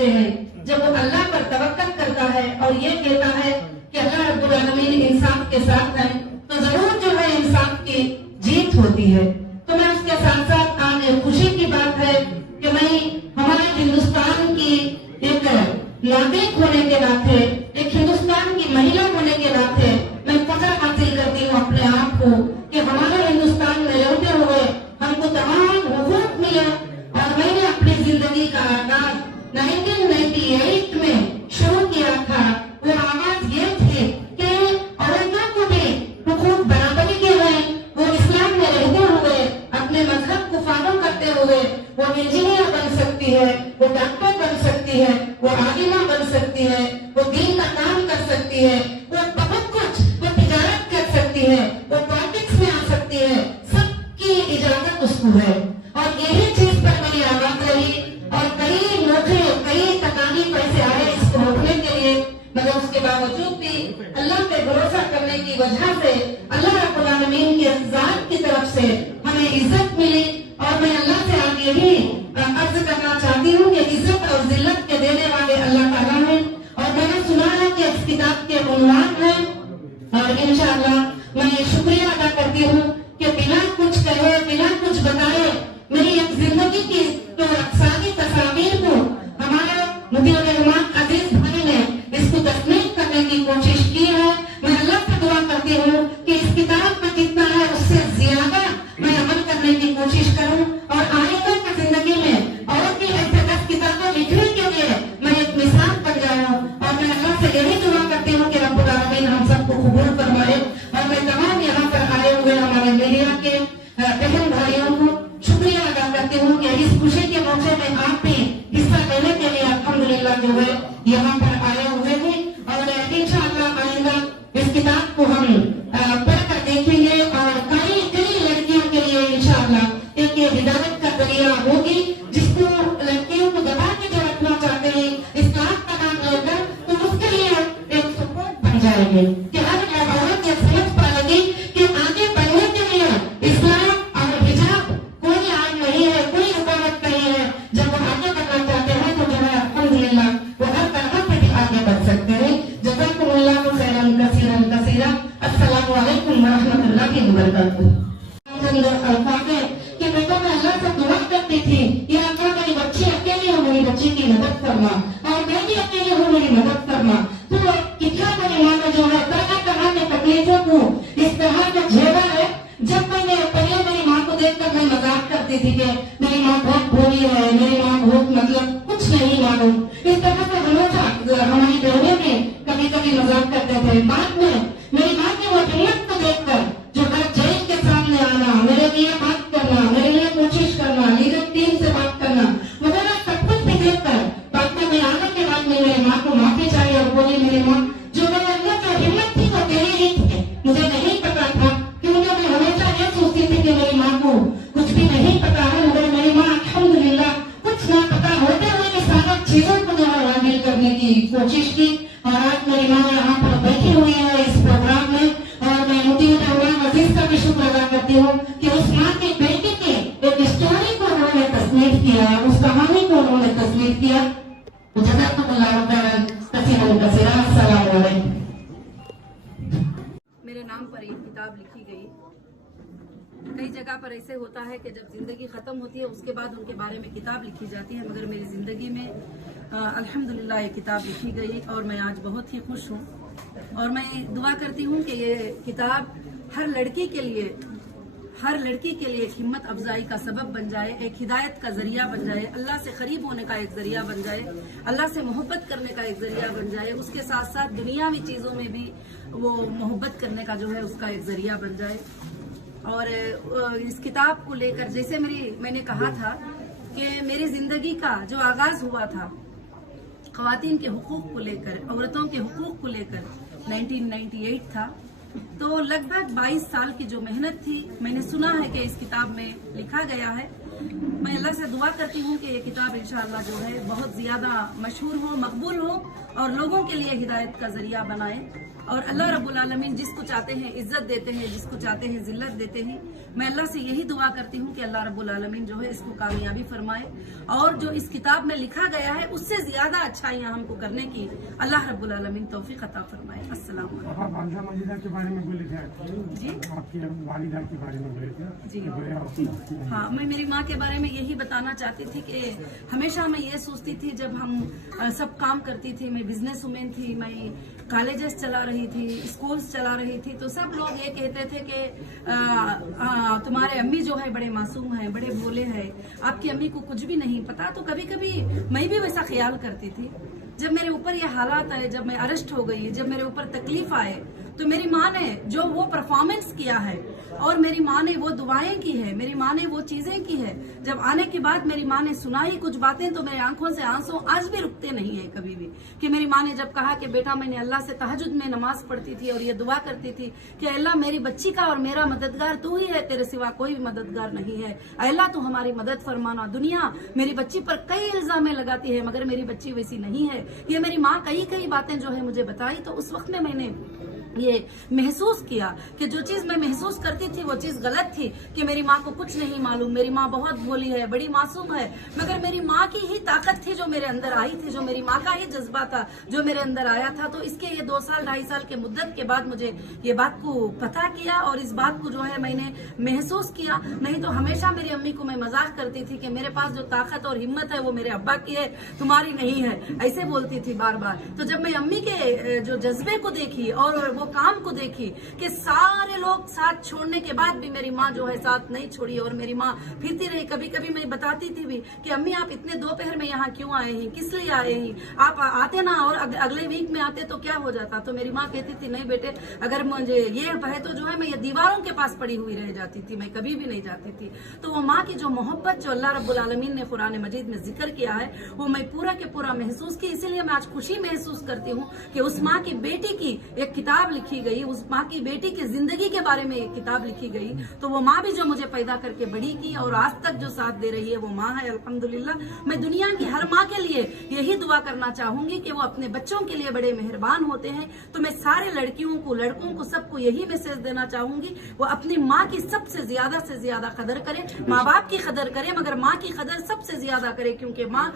होते हैं जब वो अल्लाह पर तवक्कल करता है और ये कहता है कि अल्लाह रब्बुल आलमीन इंसान के साथ है, तो जरूर जो है इंसान की जीत होती है। तो मैं उसके साथ साथ आज खुशी की बात है कि मैं हमारे हिंदुस्तान की एक नागरिक होने के नाते, एक हिंदुस्तान की महिला होने के नाते मैं फख्र हासिल करती हूँ अपने आप को कि हमारे हिंदुस्तान में रहते हुए हमको तमाम हुकूक मिले। और मैंने अपनी जिंदगी का आगाज 1998 में शुरू किया था। वो आवाज ये थी कि औरतों को भी हुकूक बराबरी के हैं, वो इस्लाम में रहते हुए अपने मजहब को फॉलो करते हुए वो इंजीनियर बन सकती है, वो डॉक्टर बन सकती है, वो आलिमा बन सकती है, वो दीन का काम कर सकती है, वो बहुत कुछ, वो तिजारत कर सकती है, वो पॉलिटिक्स में आ सकती है, सबकी इजाजत उसको है। और यही चीज पर मेरी आवाज रही और कई मौके, कई तकालीफ ऐसे आए इसको रोकने के लिए, मगर उसके बावजूद भी अल्लाह पे भरोसा करने की वजह से अल्लाह रब्बुल आलमीन की ज़ात की तरफ से हमें इज्जत मिली। और मैं अल्लाह से आगे ही अर्ज करना चाहती हूँ कि इज्जत और जिल्लत के देने वाले अल्लाह ताला है। और मैंने सुना है कि इस किताब के उन्वान है और इंशाअल्लाह मैं ये शुक्रिया अदा करती हूँ कि बिना कुछ कहे, बिना कुछ बताए मेरी एक जिंदगी की तो अक्सारी तस्वीर को हमारे मुदीर रहमान अजीज भाई ने इसको तस्लीम करने की कोशिश की है। मैं अल्लाह से दुआ करती हूँ कि इस किताब में जितना है उससे ज्यादा मैं अमल करने की कोशिश करूँ और आइंदा की जिंदगी में और भी ऐसे 10 किताबें लिखने के लिए मैं एक मिसाल बन जाऊँ। और मैं अल्लाह से यही दुआ करती हूँ कि रब्बुल आलमीन हम सबको कबूल फरमाए। और मैं तमाम यहाँ पर आए हुए हमारे मीडिया के बहन भाइयों को शुक्रिया अदा करती हूँ कि इस खुशी के मौके में आप भी हिस्सा लेने के लिए अल्हम्दुलिल्लाह जो है यहाँ पर आए हुए हैं। और इंशाअल्लाह आइंदा इस किताब को हम पढ़कर देखेंगे और कई लड़कियों के लिए इंशाअल्लाह एक हिदायत का जरिया होगी, जिसको लड़कियों को दबा के जो रखना चाहते हैं इस्लाम का नाम लेकर, तो उसके लिए एक सपोर्ट बन जाएंगे कि हर औरत ये समझ पाएगी कि आगे बढ़ने के लिए इस्लाम और हिजाब कोई आग नहीं है, कोई रुकावट नहीं है। जब वो आगे बढ़ना चाहते हैं तो जो है अल्हम्दुलिल्लाह वो हर तरह से भी आगे बढ़ सकते हैं। जज़ाकुमुल्लाहु खैरन कसीरन कसीरा। अस्सलामु अलैकुम व रहमतुल्लाहि व बरकातुहू। कि बेटा मैं अल्लाह से दुआ करती थी, या अल्लाह मेरी बच्ची अकेली हो, मेरी बच्ची की मदद करना, और मैं भी अकेली हूँ, मेरी मदद करना। तो कितना मेरी माँ ने जो है तरह के तकलीफों को इस तरह से झेला है। जब मैंने पहले मेरी माँ को देखकर मैं मजाक करती थी कि मेरी माँ बहुत भोली है, मेरी माँ बहुत मतलब कुछ नहीं मालूम, इस तरह से हमेशा हमारी बहनें भी कभी कभी मजाक करते थे। बाद में मेरी माँ की वो हिम्मत को देखकर जो हर जेल के सामने आना, मेरे लिए बात करना, मेरे लिए कोशिश करना, लीडर टीम से बात करना वगैरह सब कुछ भी देखकर बाद में मैं आने के बाद में मेरी माँ को माफी चाहिए और बोली मेरी माँ जो मेरे अंदर जो हिम्मत थी वो तेरी ही थी, मुझे नहीं पता था। क्योंकि मैं हमेशा ये सोचती थी कि मेरी माँ को कुछ भी नहीं पता है, मगर मेरी माँ अल्हम्दुलिल्लाह कुछ ना पता होते हुए भी सारी चीजों को जो है शामिल करने की कोशिश की। और आज मेरी माँ यहाँ पर बैठी हुई है इस प्रोग्राम में, और मैं मुदीर रहमान अजीज का भी शुक्र अदा करती हूँ कि उस माँ की बेटी की एक स्टोरी को उन्होंने तस्लीफ किया, उस कहानी को उन्होंने तस्लीफ किया। जज़ाकुमुल्लाहु खैरन कसीरन कसीरा। अस्सलामु अलैकुम। मेरे नाम पर एक किताब लिखी गई। कई जगह पर ऐसे होता है कि जब जिंदगी खत्म होती है उसके बाद उनके बारे में किताब लिखी जाती है, मगर मेरी जिंदगी में अल्हम्दुलिल्लाह ये किताब लिखी गई और मैं आज बहुत ही खुश हूँ। और मैं दुआ करती हूँ कि ये किताब हर लड़की के लिए एक हिम्मत अफजाई का सबब बन जाए, एक हिदायत का जरिया बन जाए, अल्लाह से करीब होने का एक जरिया बन जाए, अल्लाह से मोहब्बत करने का एक जरिया बन जाए, उसके साथ साथ दुनियावी चीजों में भी वो मोहब्बत करने का जो है उसका एक जरिया बन जाए। और इस किताब को लेकर जैसे मैंने कहा था कि मेरी जिंदगी का जो आगाज हुआ था ख्वातीन के हुकूक को लेकर, औरतों के हुकूक को लेकर 1998 था। तो लगभग 22 साल की जो मेहनत थी, मैंने सुना है कि इस किताब में लिखा गया है। मैं अल्लाह से दुआ करती हूँ कि ये किताब इंशाअल्लाह जो है बहुत ज्यादा मशहूर हो, मकबूल हो और लोगों के लिए हिदायत का जरिया बनाए। और अल्लाह रब्बुल आलमीन जिसको चाहते हैं इज्जत देते हैं, जिसको चाहते हैं जिल्लत देते हैं। मैं अल्लाह से यही दुआ करती हूँ कि अल्लाह रब्बुल आलमीन जो है इसको कामयाबी फरमाए और जो इस किताब में लिखा गया है उससे ज्यादा अच्छाइयाँ हमको करने की अल्लाह रब्बुल आलमीन तौफीक अता फरमाए। अस्सलाम वालेकुम। आप वालिदा मजीदा के बारे में बोले थे जी आपकी वालिदा के बारे में बोले थे जी हाँ, मैं मेरी माँ के बारे में यही बताना चाहती थी कि हमेशा मैं ये सोचती थी जब हम सब काम करती थी, मैं बिजनेस वुमेन थी, मैं कॉलेजेस चला रही थी, स्कूल्स चला रही थी, तो सब लोग ये कहते थे कि तुम्हारे अम्मी जो है बड़े मासूम है, बड़े भोले हैं, आपकी अम्मी को कुछ भी नहीं पता। तो कभी कभी मैं भी वैसा ख्याल करती थी। जब मेरे ऊपर ये हालात आए, जब मैं अरेस्ट हो गई, जब मेरे ऊपर तकलीफ आए, तो मेरी माँ ने जो वो परफॉर्मेंस किया है और मेरी माँ ने वो दुआएं की है, मेरी माँ ने वो चीजें की है, जब आने के बाद मेरी माँ ने सुनाई कुछ बातें तो मेरी आंखों से आंसू आज भी रुकते नहीं है कभी भी। कि मेरी माँ ने जब कहा कि बेटा मैंने अल्लाह से तहज्जुद में नमाज पढ़ती थी और ये दुआ करती थी कि अल्लाह मेरी बच्ची का और मेरा मददगार तू ही है, तेरे सिवा कोई भी मददगार नहीं है, अल्लाह तू हमारी मदद फरमाना। दुनिया मेरी बच्ची पर कई इल्जामें लगाती है मगर मेरी बच्ची वैसी नहीं है। ये मेरी माँ कई बातें जो है मुझे बताई, तो उस वक्त में मैंने ये महसूस किया कि जो चीज मैं महसूस करती थी वो चीज गलत थी, कि मेरी माँ को कुछ नहीं मालूम, मेरी माँ बहुत भोली है, बड़ी मासूम है, मगर मेरी माँ की ही ताकत थी जो मेरे अंदर आई थी, जो मेरी माँ का ही जज्बा था जो मेरे अंदर आया था। तो इसके ये 2 साल 2.5 साल के मुद्दत के बाद मुझे ये बात को पता किया और इस बात को जो है मैंने महसूस किया। नहीं तो हमेशा मेरी अम्मी को मैं मजाक करती थी कि मेरे पास जो ताकत और हिम्मत है वो मेरे अब्बा की है, तुम्हारी नहीं है, ऐसे बोलती थी बार बार। तो जब मैं अम्मी के जो जज्बे को देखी और वो काम को देखी कि सारे लोग साथ छोड़ने के बाद भी मेरी माँ जो है साथ नहीं छोड़ी और मेरी माँ फिरती रही। कभी कभी मैं बताती थी भी कि अम्मी आप इतने दोपहर में यहाँ क्यों आए हैं, किस लिए आए हैं, आप आते ना और अगले वीक में आते तो क्या हो जाता। तो मेरी माँ कहती थी नहीं बेटे, अगर मुझे ये है तो जो है मैं ये दीवारों के पास पड़ी हुई रह जाती थी, मैं कभी भी नहीं जाती थी। तो वो माँ की जो मोहब्बत जो अल्लाह रब्बुल आलमीन ने कुरान मजीद में जिक्र किया है वो मैं पूरा के पूरा महसूस की। इसीलिए मैं आज खुशी महसूस करती हूँ कि उस माँ की बेटी की एक किताब लिखी गई, उस माँ की बेटी की जिंदगी के बारे में एक किताब लिखी गई। तो वो माँ भी जो मुझे पैदा करके बड़ी की और आज तक जो साथ दे रही है वो माँ है, अल्हम्दुलिल्लाह। मैं दुनिया की हर माँ के लिए यही दुआ करना चाहूंगी कि वो अपने बच्चों के लिए बड़े मेहरबान होते हैं। तो मैं सारे लड़कियों को, लड़कों को, सबको यही मैसेज देना चाहूंगी, वो अपनी माँ की सबसे ज्यादा से ज्यादा कदर करें। माँ बाप की कदर करें मगर माँ की कदर सबसे ज्यादा करें, क्योंकि माँ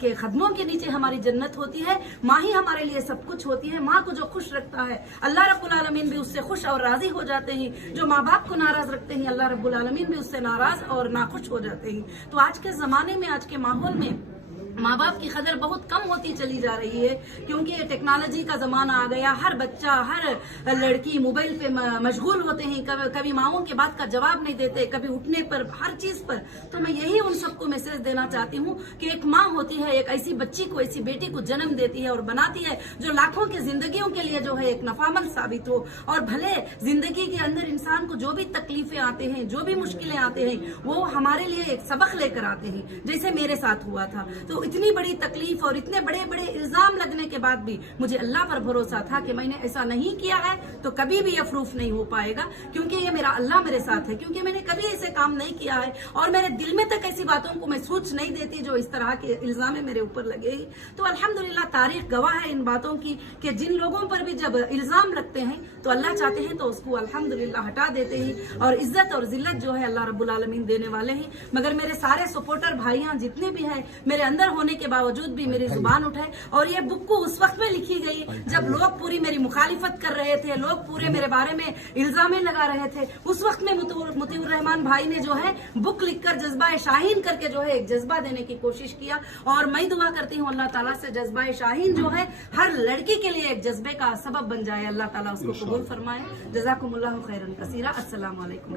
के कदमों के नीचे हमारी जन्नत होती है। माँ ही हमारे लिए सब कुछ होती है। माँ को जो खुश रखता है अल्लाह रब्बुल आलमीन भी उससे खुश और राजी हो जाते हैं। जो माँ बाप को नाराज रखते हैं अल्लाह रब्बुल आलमीन भी उससे नाराज और नाखुश हो जाते हैं। तो आज के जमाने में, आज के माहौल में माँ बाप की कदर बहुत कम होती चली जा रही है, क्योंकि टेक्नोलॉजी का जमाना आ गया। हर बच्चा, हर लड़की मोबाइल पे मशगूल होते हैं, कभी माँओं के बात का जवाब नहीं देते, कभी उठने पर, हर चीज पर। तो मैं यही उन सबको मैसेज देना चाहती हूँ कि एक माँ होती है, एक ऐसी बच्ची को, ऐसी बेटी को जन्म देती है और बनाती है जो लाखों की जिंदगियों के लिए जो है एक नफामंद साबित हो। और भले जिंदगी के अंदर इंसान को जो भी तकलीफें आते हैं, जो भी मुश्किलें आते हैं, वो हमारे लिए एक सबक लेकर आते हैं, जैसे मेरे साथ हुआ था। तो इतनी बड़ी तकलीफ और इतने बड़े बड़े इल्जाम लगने के बाद भी मुझे अल्लाह पर भरोसा था कि मैंने ऐसा नहीं किया है तो कभी भी ये प्रूफ नहीं हो पाएगा, क्योंकि ये मेरा अल्लाह मेरे साथ है, क्योंकि मैंने कभी ऐसे काम नहीं किया है और मेरे दिल में तक ऐसी बातों को मैं सोच नहीं देती जो इस तरह के इल्जाम मेरे ऊपर लगे ही। तो अल्हम्दुलिल्लाह तारीख गवाह है इन बातों की कि जिन लोगों पर भी जब इल्जाम लगते हैं तो अल्लाह चाहते हैं तो उसको अल्हम्दुलिल्लाह हटा देते हैं और इज्जत और जिल्लत जो है अल्लाह रब्बुल आलमीन देने वाले हैं। मगर मेरे सारे सपोर्टर भाइयां जितने भी हैं, मेरे अंदर होने के बावजूद भी मेरी जुबान उठाए। और ये बुक को उस वक्त में लिखी गई जब लोग पूरी मेरी मुखालिफत कर रहे थे, लोग पूरे मेरे बारे में इल्जामें लगा रहे थे। उस वक्त में मुतीउर रहमान भाई ने जो है बुक लिखकर जज्बा शाहीन करके जो है एक जज्बा देने की कोशिश किया। और मैं दुआ करती हूँ अल्लाह ताला से जज्बा शाहीन जो है हर लड़की के लिए एक जज्बे का सबब बन जाए। अल्लाह ताला उसको कबूल फरमाए। जज़ाकुमुल्लाहु खैरन कसीरा। अस्सलाम वालेकुम।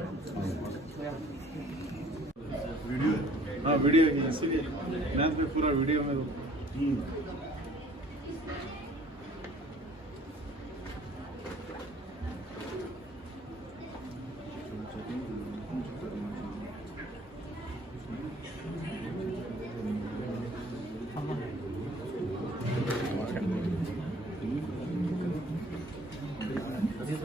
वीडियो, हाँ वीडियो है, इसीलिए मैथ में पूरा वीडियो में Aziz,